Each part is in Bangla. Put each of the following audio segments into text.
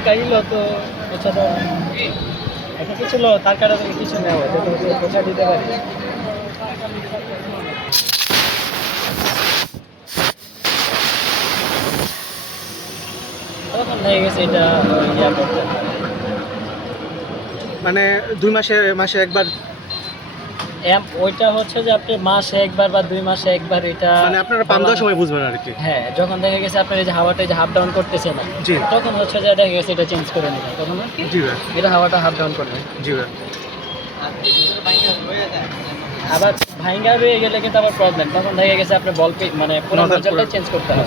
তো এছাড়া দেওয়া একা কিছু লো তার কারণে কিছু নেওয়া পৌঁছা দিতে পারি। হয়ে এটা? মানে দুই মাসে মাসে একবার এম ওইটা হচ্ছে যে আপনি মাসে একবার বা দুই মাসে একবার এটা মানে আপনারা পাম দেওয়ার সময় বুঝবেন আর কি। হ্যাঁ যখন দেখা গেছে আপনার এই যে হাওয়াটা যে হাফ ডাউন করতেছে না তখন হচ্ছে যে দেখা গেছে এটা চেঞ্জ করে নেবেন। তখন জি ভাই। এটা হাওয়াটা হাফ ডাউন করবে। জি ভাই। আবার ভাইঙ্গা রয়ে গেলে কিন্তু আবার প্রবলেম তখন দেখা গেছে আপনার বল মানে পুরো নজলটা চেঞ্জ করতে হবে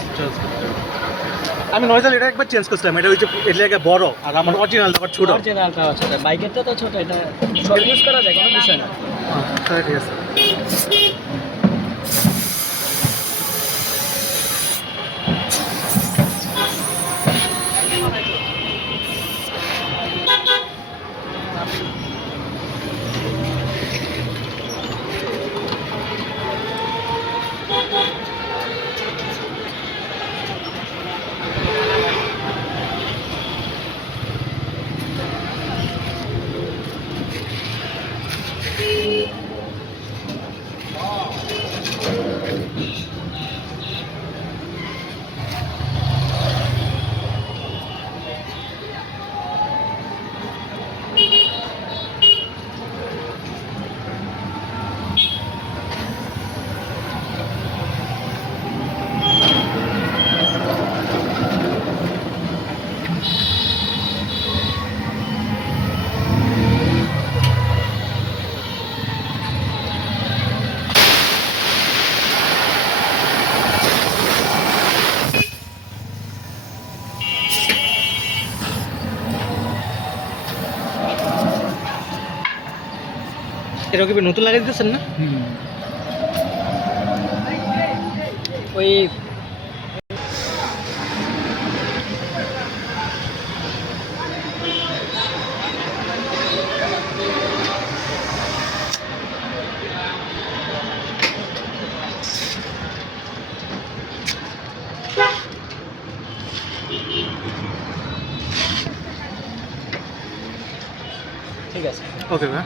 আমি নয়জাল এটা একবার চেঞ্জ করছিলাম। এটা হচ্ছে এটা একটা বড় আর আমার অরিজিনাল আবার ছোট। অরিজিনালটা ছোট বাইকের তো ছোট এটা সব ইউজ করা যায় কোনো বিষয় না। তাহলে ঠিক আছে। এটা কি নতুন লাগাই দিতেছেন না? ওই ঠিক আছে। ওকে ভাই